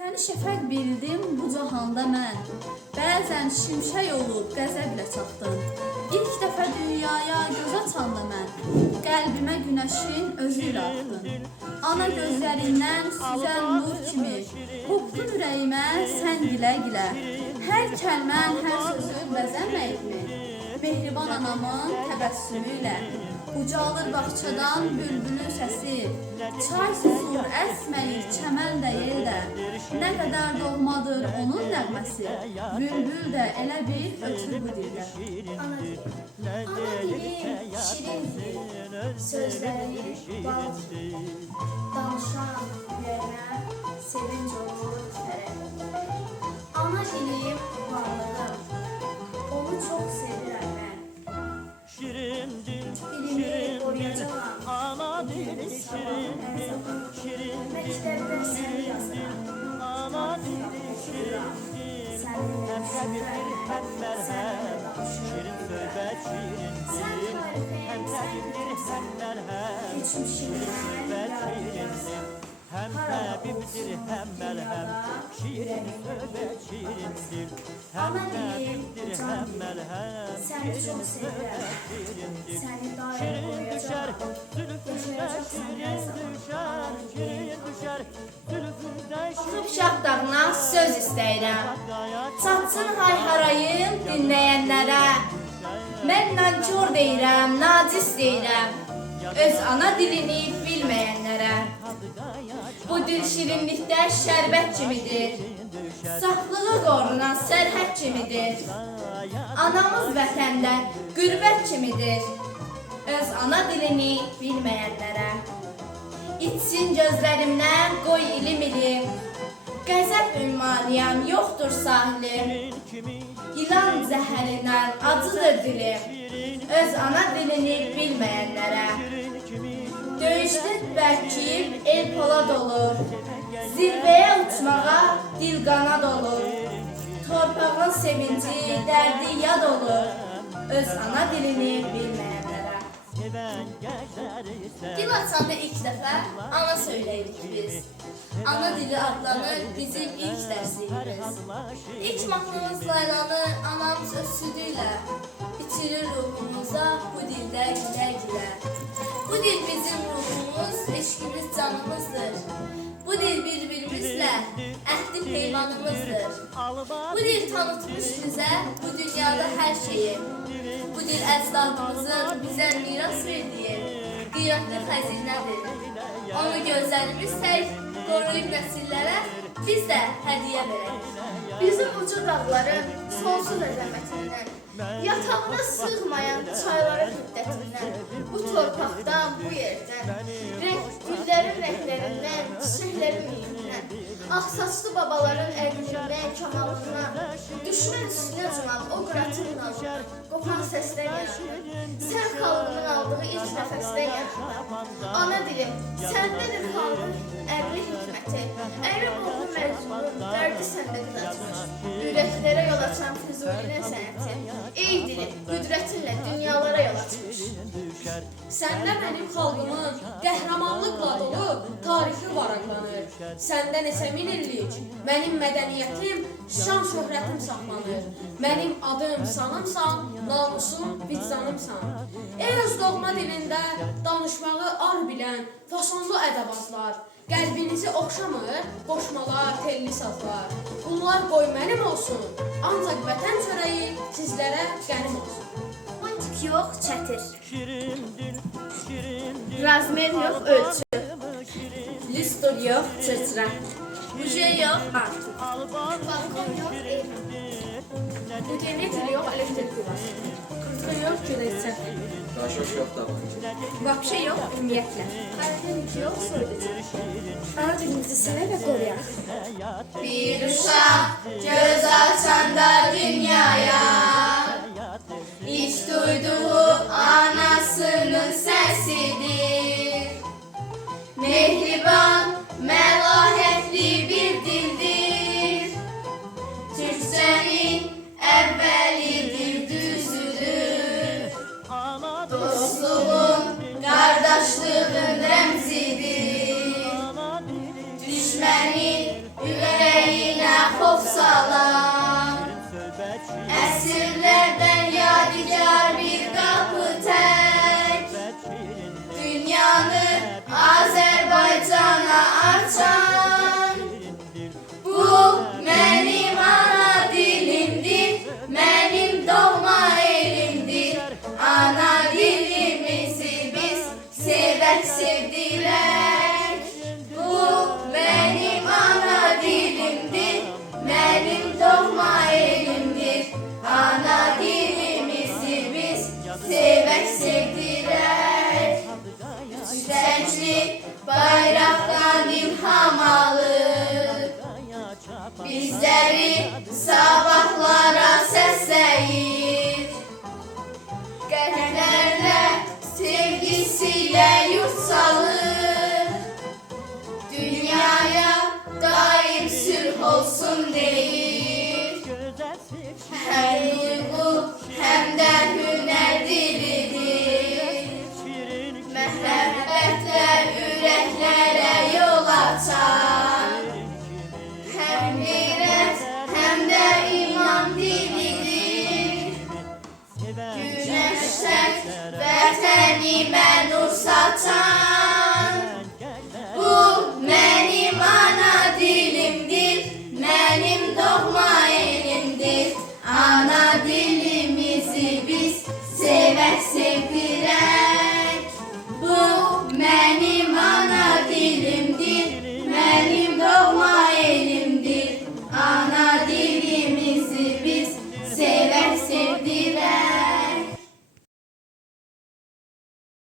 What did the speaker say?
Səni şəfəq bildim bu cahanda mən. Bəzən şimşək olub qəzəblə çaxdın. İlk dəfə dünyaya göz açanda mən. Qəlbimə günəşin özü ilə axdın. Ana gözlərindən süzən nur kimi. Hopdun ürəyimə sən gilə-gilə. Hər kəlmən, hər sözün bəzənməyibmi? Mehriban anamın təbəssümü ilə. Ucalır bağçadan bülbülün səsi. Çay susur, əsməyir çəmən də yerdə. Nə qədər doğmadır onun nəğməsi. Bülbül də elə bir ötür bu dildə. Ana dilim şirin dil, sözləri bal dil. Danışan ürəyimə sevinc olur tərəf. Ana dilim varlığım, onu çox sevirəm mən. Dilimi qoruyacağam, dilimi sağlam, məktəbdə səni yazıram, oxuyuram, səninlə düşünürəm, səninlə danışıram. Sən tarixim, sən bilirsən, geçmişimdən yadigarım. Hem Habibdir hem melhem, şiirin söhbət şirindir. Hem Habibdir hem melhem, səni çox sevirəm, səni daim qoyacağam, yaşayacaqsan şirin düşər, zülfündə Oxub şahdağına söz istəyirəm. Çatsın hay-harayım dinləyənlərə. Mən nankor deyirəm, nacis deyirəm. Öz ana dilini bilməyənlərə. Bu dil şirinlikdə şərbət kimidir. Saflığı qorunan sərhəd kimidir. Anamız vətəndə qürbət kimidir. Öz ana dilini bilməyənlərə. İçsin gözlərimdən qoy ilim. Qəzəb ünvaniyəm, yoxdur sahilim. İlan zəhərindən acıdır dilim. Öz ana dilini bilməyənlərə. Döyüşdə bərkiyib el polad olur. Zirvəyə uçmağa dil qanad olur. Torpağın sevinci, dərdi yad olur. Öz ana dilini bilməyənlərə. Dil açanda ilk dəfə ana söyləyirik biz. Ana dili adlanır bizim ilk dərsliyimiz. İlk mahnımız laylanı anamız öz südü ilə içirir ruhumuza bu dildə gilə-gilə. Bu dil bizim ruhumuz, eşqimiz canımızdır. Bu dil bir-birimizlə əhdi peymanımızdır. Bu dil tanıtmış bizə bu dünyada hər şeyi. Bu dil əcdadımızın bizə miras verdiyi qiymətli xəzinədir. Onu gözlərimiz tək qoruyub nəsillərə biz də hədiyyə verək. Bizim uca dağların sonsuz əzəmətindən, yatağına sığmayan çayların hiddətindən, bu torpaqdan, bu yerdən, güllərin rənglərindən, çiçəklərin iyindən, ağsaçlı babaların əqlindən, kamalından, düşmən üstünə cumab o qıratın nalından, qopan səsdən yanan, sən xalqının aldığı ilk nəfəsdən yanan. Ana dilim, səndədir xalqın əqli hikməti, əyri boğlu məzunun, dərdi səndə qıratmış, ürəklərə yol açan Füzulinin sənəti, ey dilim, qüdrətinlə dünyalara yol açmış. Səndə mənim xalqımın qəhrəmanlıqla dolu tarixi varaqlanır. Səndə neçə min illik mənim mədəniyyətim, şan şöhrətim saxlanır. Mənim adım sanımsan, namusum vicdanımsan. Ey öz doğma dilində danışmağı ar bilən fasonlu ədəbazlar. Qəlbinizi oxşamır, qoşmalar, telli sazlar. Bunlar qoy mənim olsun, ancaq vətən çörəyi sizlərə qənim olsun. Mantik yox, çətir. Razmer yox, ölçü. Listor yox, çırçıra. Müje yox, artıq. Balkon yox, ev. Generator yox, elektrikli var. Kurtka yox, küləkçə. Daşoş yox tabanca. Vapşe yox, ümumiyyətlə. Xaritəlik yox, soyuducu. Ana dilimizi sevək və qoruyaq. Bir uşaq göz açanda dünyaya, İç duyduğu anasının səsidir. Mehriban, məlahətli bir dildir. Türkçənin əvvəlidir, düzüdür. Dostluğun, qardaşlığın rəmzidir. Düşmənin ürək dünyanı Azərbaycana açan. Bu mənim ana dilimdir, mənim doğma elimdir. Ana dilimizi biz sevək, sevdirək. Bu mənim ana dilimdir, mənim doğma elimdir. Ana dilimizi biz sevək, sevdirək. Yüksəklik bayraqdan ilham alır, bizləri sabahlara səsləyir.